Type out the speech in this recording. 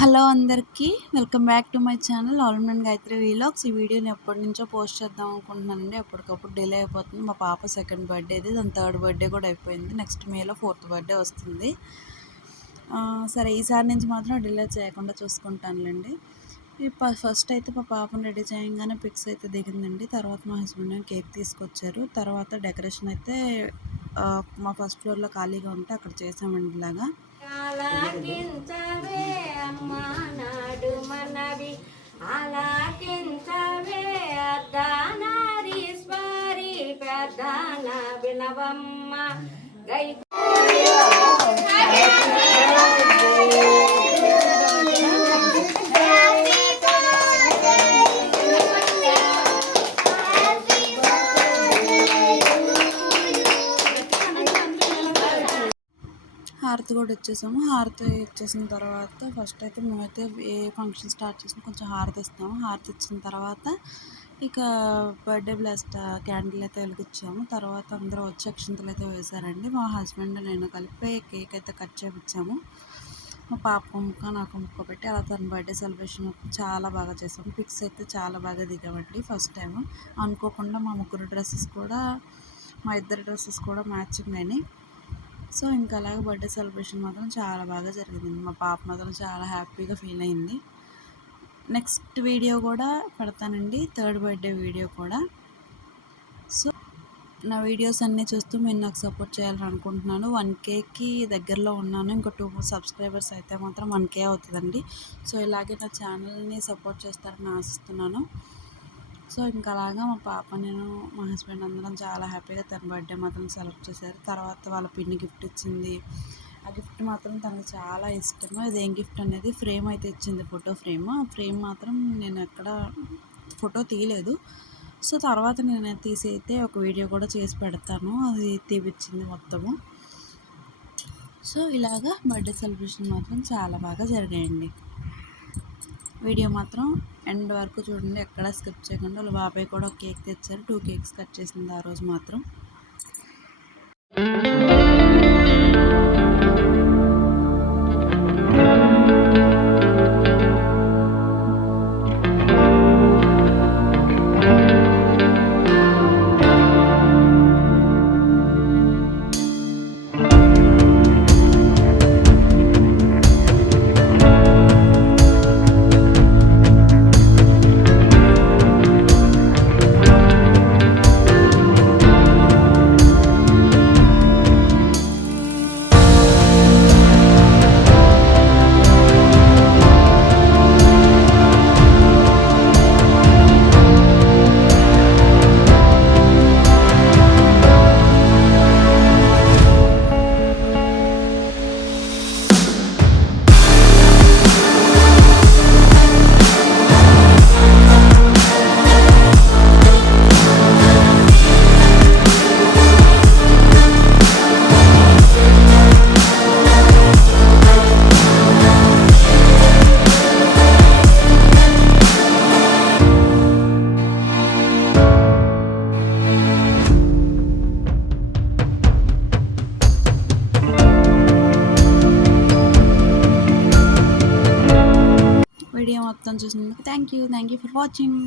Hello అందరికీ welcome back to my channel all in one Gayatri vlogs. ఈ వీడియోని ఎప్పటి నుంచో పోస్ట్ చేద్దాం అనుకుంటున్నానండి. అప్పటికప్పుడు డిలే అయిపోతుంది. మా పాప సెకండ్ బర్త్డేది, దాని థర్డ్ బర్త్డే కూడా అయిపోయింది. నెక్స్ట్ మేలో ఫోర్త్ బర్త్డే వస్తుంది. సరే, ఈసారి నుంచి మాత్రం డిలే చేయకుండా చూసుకుంటానులేండి. ఫస్ట్ అయితే మా పాపను రెడీ చేయగానే పిక్స్ అయితే దిగిందండి. తర్వాత మా హస్బెండ్ కేక్ తీసుకొచ్చారు. తర్వాత డెకరేషన్ అయితే మా ఫస్ట్ ఫ్లోర్లో ఖాళీగా ఉంటే అక్కడ చేసామండి. ఇలాగా ఆలాకించవే అమ్మా నాడు మనవి, ఆలాకించవే అర్ధనారీశ్వరి ప్రధాన వినవమ్మ గై హారతి కూడా ఇచ్చేసాము. హారతి ఇచ్చేసిన తర్వాత ఫస్ట్ అయితే మేమైతే ఏ ఫంక్షన్ స్టార్ట్ చేసినా కొంచెం హారతి ఇస్తాము. హారతి ఇచ్చిన తర్వాత ఇక బర్త్డే బ్లాస్ట్ క్యాండిల్ అయితే వెలిగించాము. తర్వాత అందరూ వచ్చి అక్షింతలు అయితే వేశారండి. మా హస్బెండ్ నేను కలిపి కేక్ అయితే కట్ చేయించాము. మా పాప ముక్క నాకు ముక్క పెట్టి అలా తన బర్త్డే సెలబ్రేషన్ చాలా బాగా చేసాము. పిక్స్ అయితే చాలా బాగా దిగామండి. ఫస్ట్ టైం అనుకోకుండా మా ముగ్గురు డ్రెస్సెస్ కూడా, మా ఇద్దరు డ్రెస్సెస్ కూడా మ్యాచింగ్ అయినాయి. సో ఇంకా అలాగే బర్త్డే సెలబ్రేషన్ మాత్రం చాలా బాగా జరిగింది. మా పాప మాత్రం చాలా హ్యాపీగా ఫీల్ అయింది. నెక్స్ట్ వీడియో కూడా పెడతానండి, థర్డ్ బర్త్డే వీడియో కూడా. సో నా వీడియోస్ అన్నీ చూస్తూ మీరు నాకు సపోర్ట్ చేయాలని అనుకుంటున్నాను. 1Kకి దగ్గరలో ఉన్నాను. ఇంకో 2 సబ్స్క్రైబర్స్ అయితే మాత్రం 1K అవుతుందండి. సో ఇలాగే నా ఛానల్ని సపోర్ట్ చేస్తారని ఆశిస్తున్నాను. సో ఇంకా అలాగా మా పాప, నేను, మా హస్బెండ్ అందరం చాలా హ్యాపీగా తన బర్త్డే మాత్రం సెలబ్రేట్ చేశారు. తర్వాత వాళ్ళ పిన్ని గిఫ్ట్ ఇచ్చింది. ఆ గిఫ్ట్ మాత్రం తనకు చాలా ఇష్టము. ఇదేం గిఫ్ట్ అనేది ఫ్రేమ్ అయితే ఇచ్చింది, ఫోటో ఫ్రేమ్. ఆ ఫ్రేమ్ మాత్రం నేను ఎక్కడ ఫోటో తీయలేదు. సో తర్వాత నేను తీసి అయితే ఒక వీడియో కూడా చేసి పెడతాను. అది తీపిచ్చింది మొత్తము. సో ఇలాగా బర్త్డే సెలబ్రేషన్ మాత్రం చాలా బాగా జరిగాయండి. వీడియో మాత్రం ఎండ్ వరకు చూడండి, ఎక్కడ స్కిప్ చేయకుండా. వాళ్ళ బాబాయ్ కూడా ఒక కేక్ తెచ్చారు. 2 కేక్స్ కట్ చేసింది ఆ రోజు మాత్రం. వీడియో మొత్తం చూసినందుకు థ్యాంక్ యూ ఫర్ వాచింగ్.